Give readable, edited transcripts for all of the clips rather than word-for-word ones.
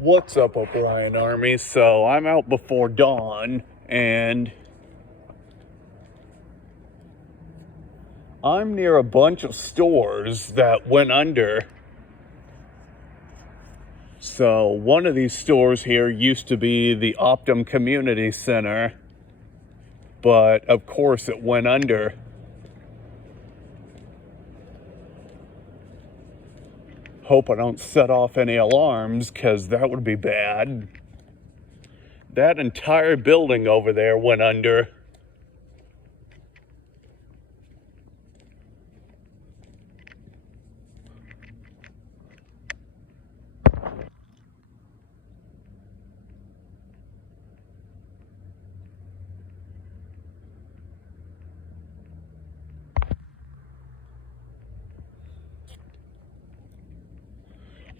What's up, O'Brien Army? So I'm out before dawn and I'm near a bunch of stores that went under. So one of these stores here used to be the Optum Community Center, but of course it went under. Hope I don't set off any alarms, because that would be bad. That entire building over there went under.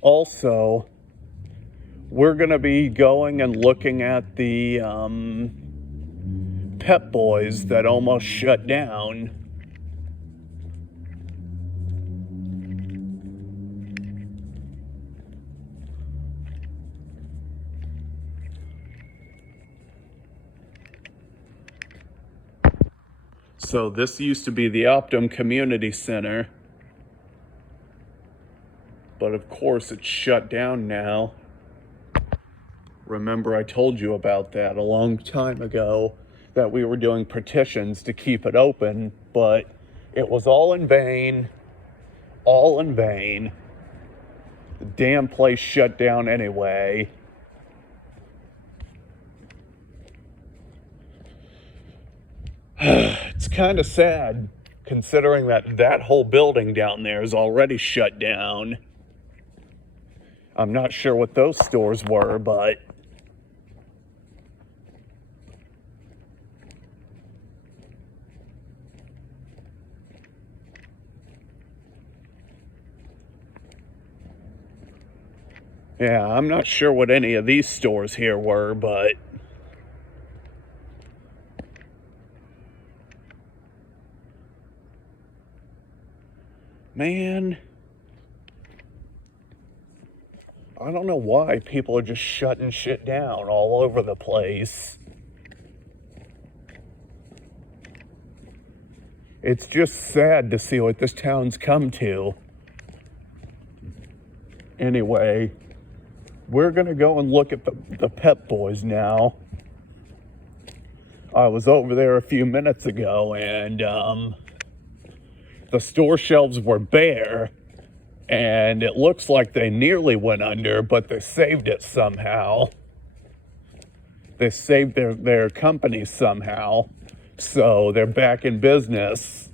Also, we're going to be going and looking at the Pep Boys that almost shut down. So this used to be the Optum Community Center, but of course it's shut down now. Remember, I told you about that a long time ago, that we were doing petitions to keep it open, but it was all in vain. All in vain. The damn place shut down anyway. It's kind of sad, considering that whole building down there is already shut down. I'm not sure what those stores were, but yeah, I'm not sure what any of these stores here were, but man, I don't know why people are just shutting shit down all over the place. It's just sad to see what this town's come to. Anyway, we're gonna go and look at the Pep Boys now. I was over there a few minutes ago, and the store shelves were bare, and it looks like they nearly went under, but they saved it somehow. They saved their company somehow, so they're back in business.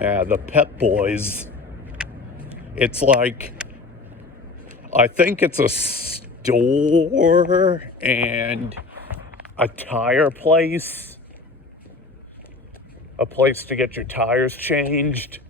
Yeah, the Pep Boys. It's like, I think it's a store and a tire place. A place to get your tires changed.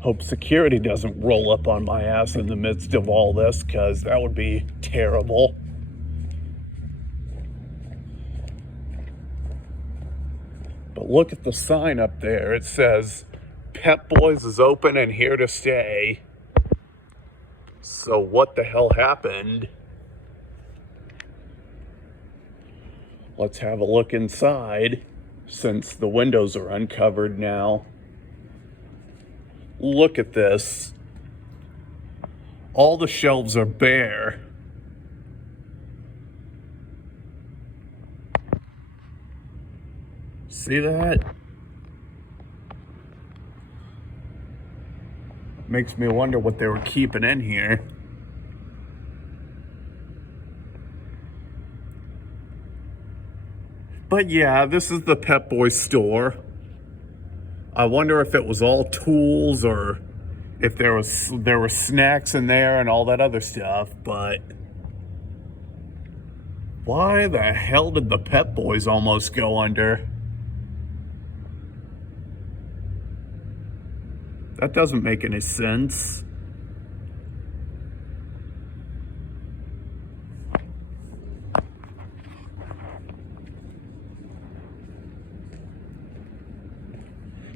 Hope security doesn't roll up on my ass in the midst of all this, because that would be terrible. But look at the sign up there. It says, Pep Boys is open and here to stay. So what the hell happened? Let's have a look inside, since the windows are uncovered now. Look at this. All the shelves are bare. See that? Makes me wonder what they were keeping in here. But yeah, this is the Pep Boys store. I wonder if it was all tools, or if there were snacks in there and all that other stuff, but why the hell did the Pep Boys almost go under? That doesn't make any sense.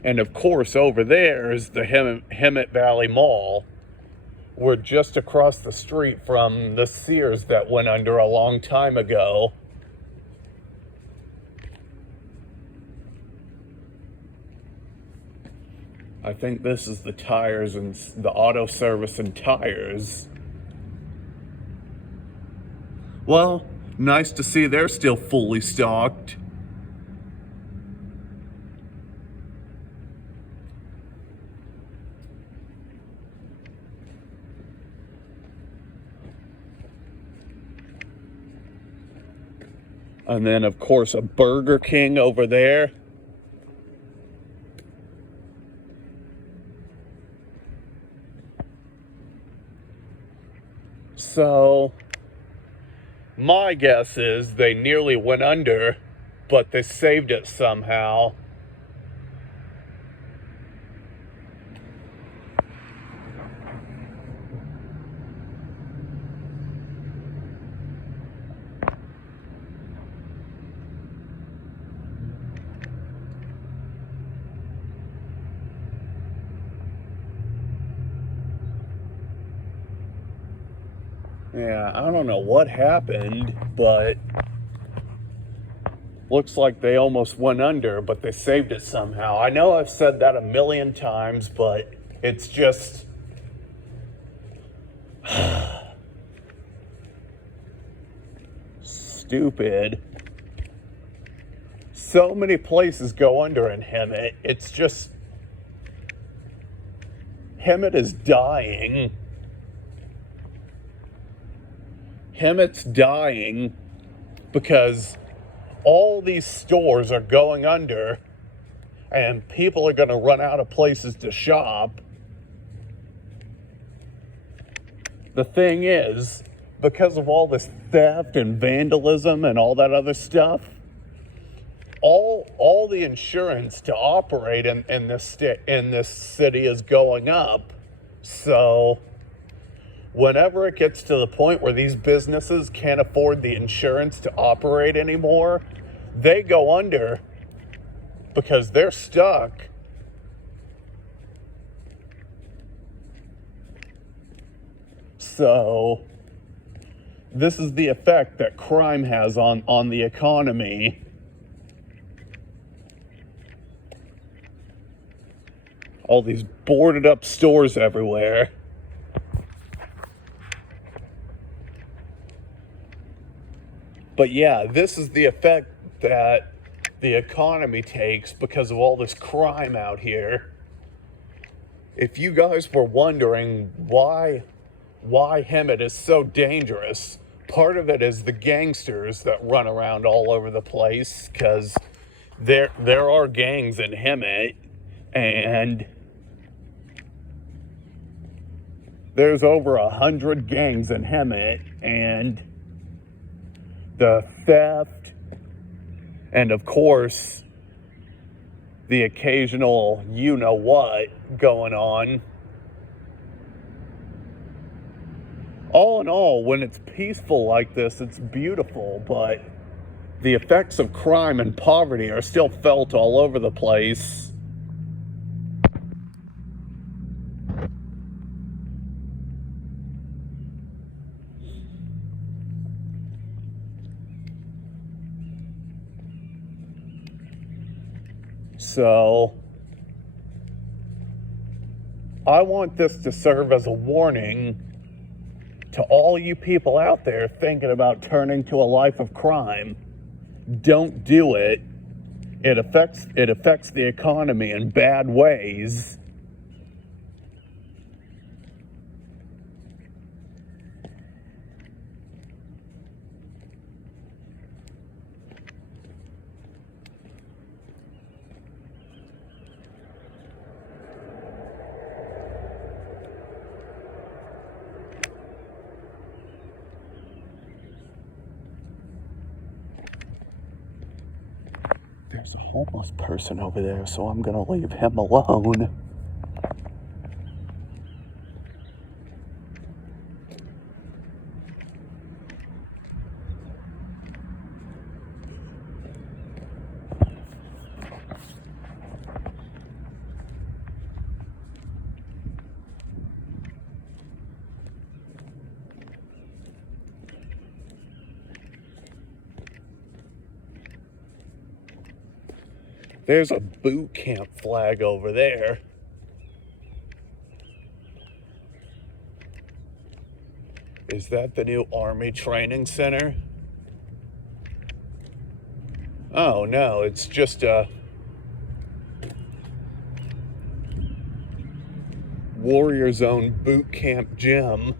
And of course, over there is the Hemet Valley Mall. We're just across the street from the Sears that went under a long time ago. I think this is the tires and the auto service and tires. Well, nice to see they're still fully stocked. And then, of course, a Burger King over there. So, my guess is they nearly went under, but they saved it somehow. Yeah, I don't know what happened, but looks like they almost went under, but they saved it somehow. I know I've said that a million times, but it's just stupid. So many places go under in Hemet. It's just, Hemet is dying. Hemet's dying because all these stores are going under and people are going to run out of places to shop. The thing is, because of all this theft and vandalism and all that other stuff, all the insurance to operate in this city is going up. So whenever it gets to the point where these businesses can't afford the insurance to operate anymore, they go under because they're stuck. So this is the effect that crime has on the economy. All these boarded up stores everywhere. But yeah, this is the effect that the economy takes because of all this crime out here. If you guys were wondering why Hemet is so dangerous, part of it is the gangsters that run around all over the place, because there are gangs in Hemet, and there's over 100 gangs in Hemet, and the theft, and of course, the occasional you-know-what going on. All in all, when it's peaceful like this, it's beautiful, but the effects of crime and poverty are still felt all over the place. So, I want this to serve as a warning to all you people out there thinking about turning to a life of crime. Don't do it. It affects the economy in bad ways. There's a homeless person over there, so I'm gonna leave him alone. There's a boot camp flag over there. Is that the new Army Training Center? Oh no, it's just a Warrior Zone boot camp gym.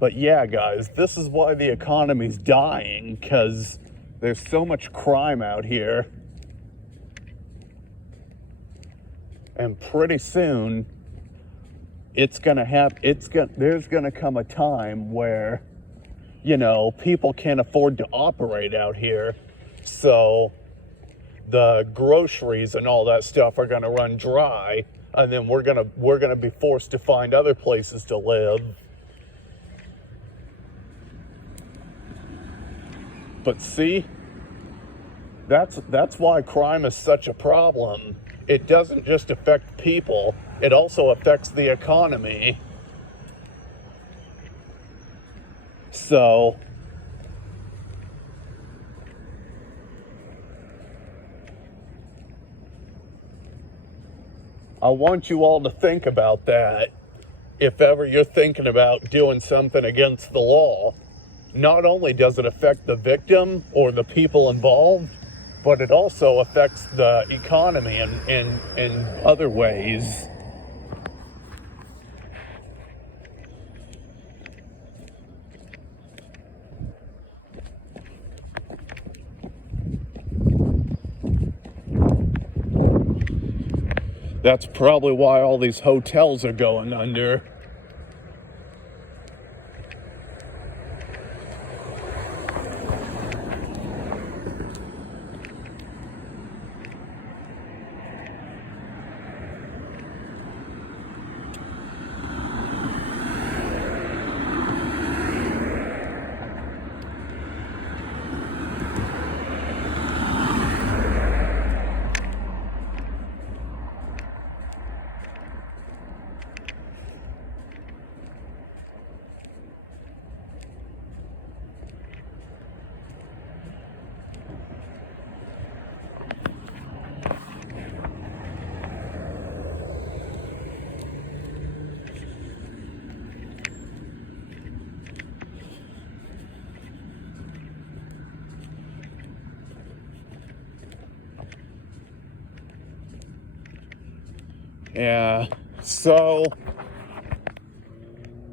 But yeah, guys, this is why the economy's dying, because there's so much crime out here. And pretty soon, there's gonna come a time where, you know, people can't afford to operate out here. So the groceries and all that stuff are gonna run dry, and then we're gonna be forced to find other places to live. But see, that's why crime is such a problem. It doesn't just affect people, it also affects the economy. So I want you all to think about that if ever you're thinking about doing something against the law. Not only does it affect the victim or the people involved, but it also affects the economy in other ways. That's probably why all these hotels are going under. Yeah, so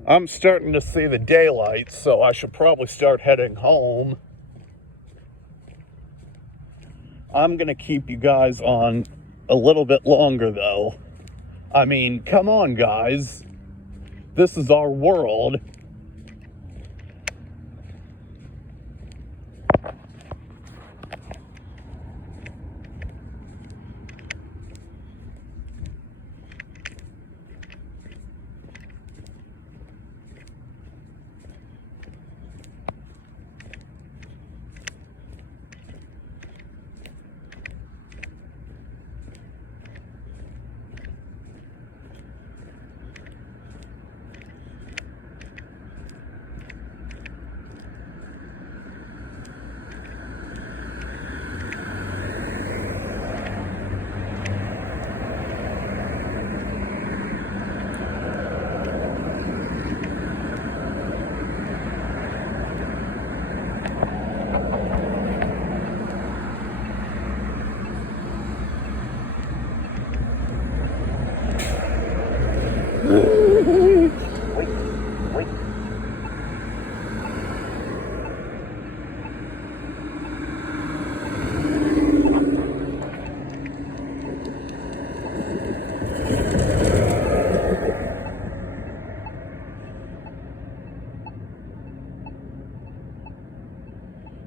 I'm starting to see the daylight, so I should probably start heading home. I'm gonna keep you guys on a little bit longer though. I mean, come on guys. This is our world.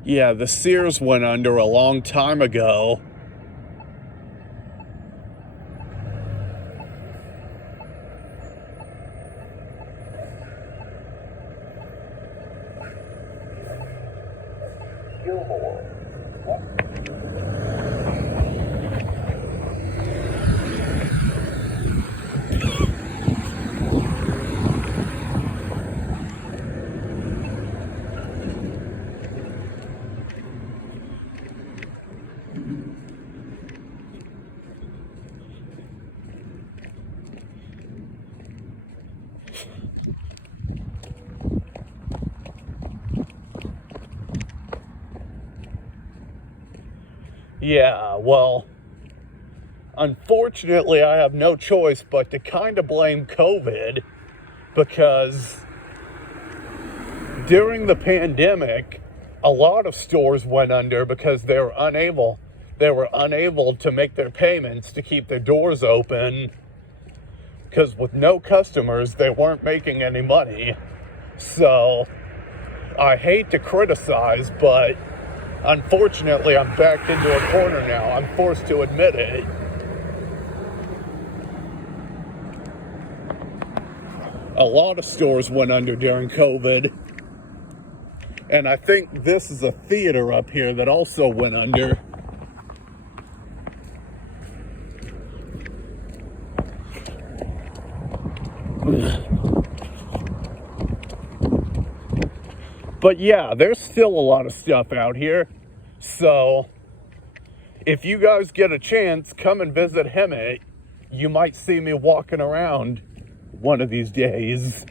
Yeah, the Sears went under a long time ago. Yeah, well, unfortunately, I have no choice but to kind of blame COVID, because during the pandemic, a lot of stores went under because they were unable to make their payments to keep their doors open, because with no customers, they weren't making any money. So I hate to criticize, but unfortunately, I'm backed into a corner now. I'm forced to admit it. A lot of stores went under during COVID. And I think this is a theater up here that also went under. But yeah, there's still a lot of stuff out here. So if you guys get a chance, come and visit Hemet. You might see me walking around one of these days.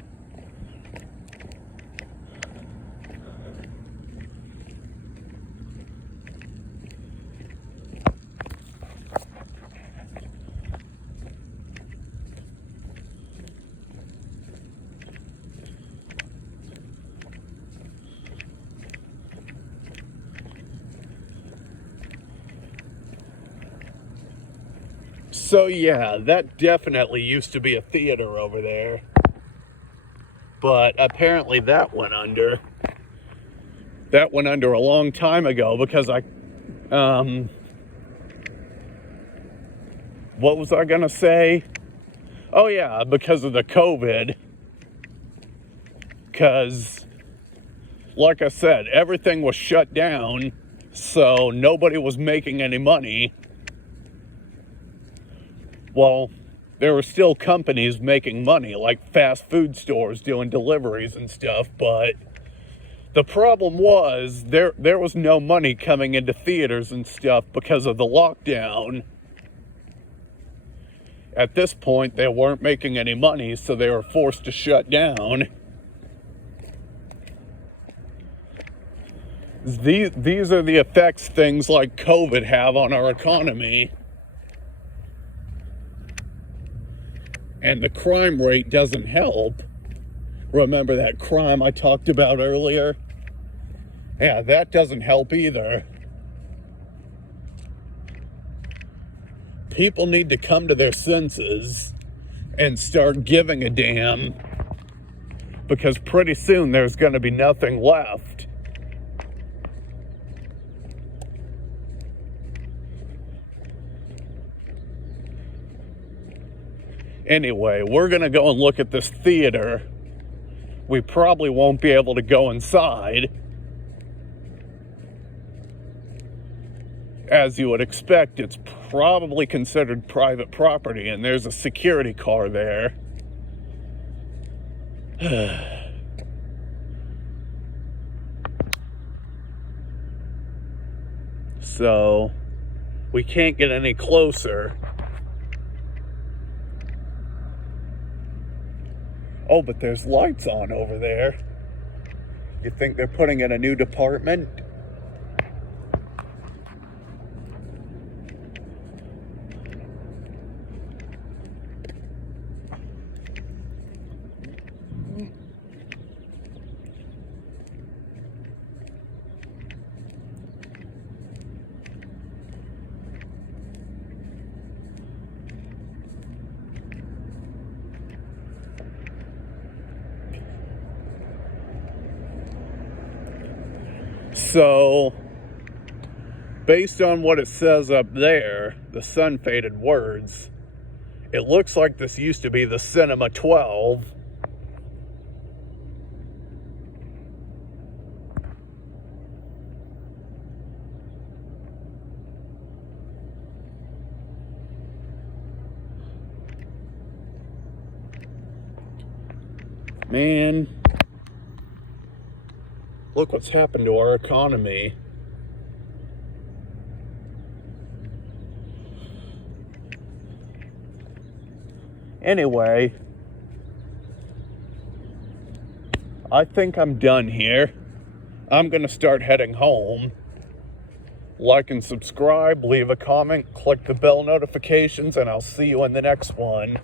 So yeah, that definitely used to be a theater over there. But apparently that went under. That went under a long time ago because what was I gonna say? Oh yeah, because of the COVID. Because, like I said, everything was shut down, so nobody was making any money. Well, there were still companies making money, like fast food stores doing deliveries and stuff, but the problem was there was no money coming into theaters and stuff because of the lockdown. At this point, they weren't making any money, so they were forced to shut down. These are the effects things like COVID have on our economy. And the crime rate doesn't help. Remember that crime I talked about earlier? Yeah, that doesn't help either. People need to come to their senses and start giving a damn, because pretty soon there's going to be nothing left. Anyway, we're going to go and look at this theater. We probably won't be able to go inside. As you would expect, it's probably considered private property, and there's a security car there. So, we can't get any closer. Oh, but there's lights on over there. You think they're putting in a new department? So, based on what it says up there, the sun-faded words, it looks like this used to be the Cinema 12. Man, look what's happened to our economy. Anyway, I think I'm done here. I'm gonna start heading home. Like and subscribe, leave a comment, click the bell notifications, and I'll see you in the next one.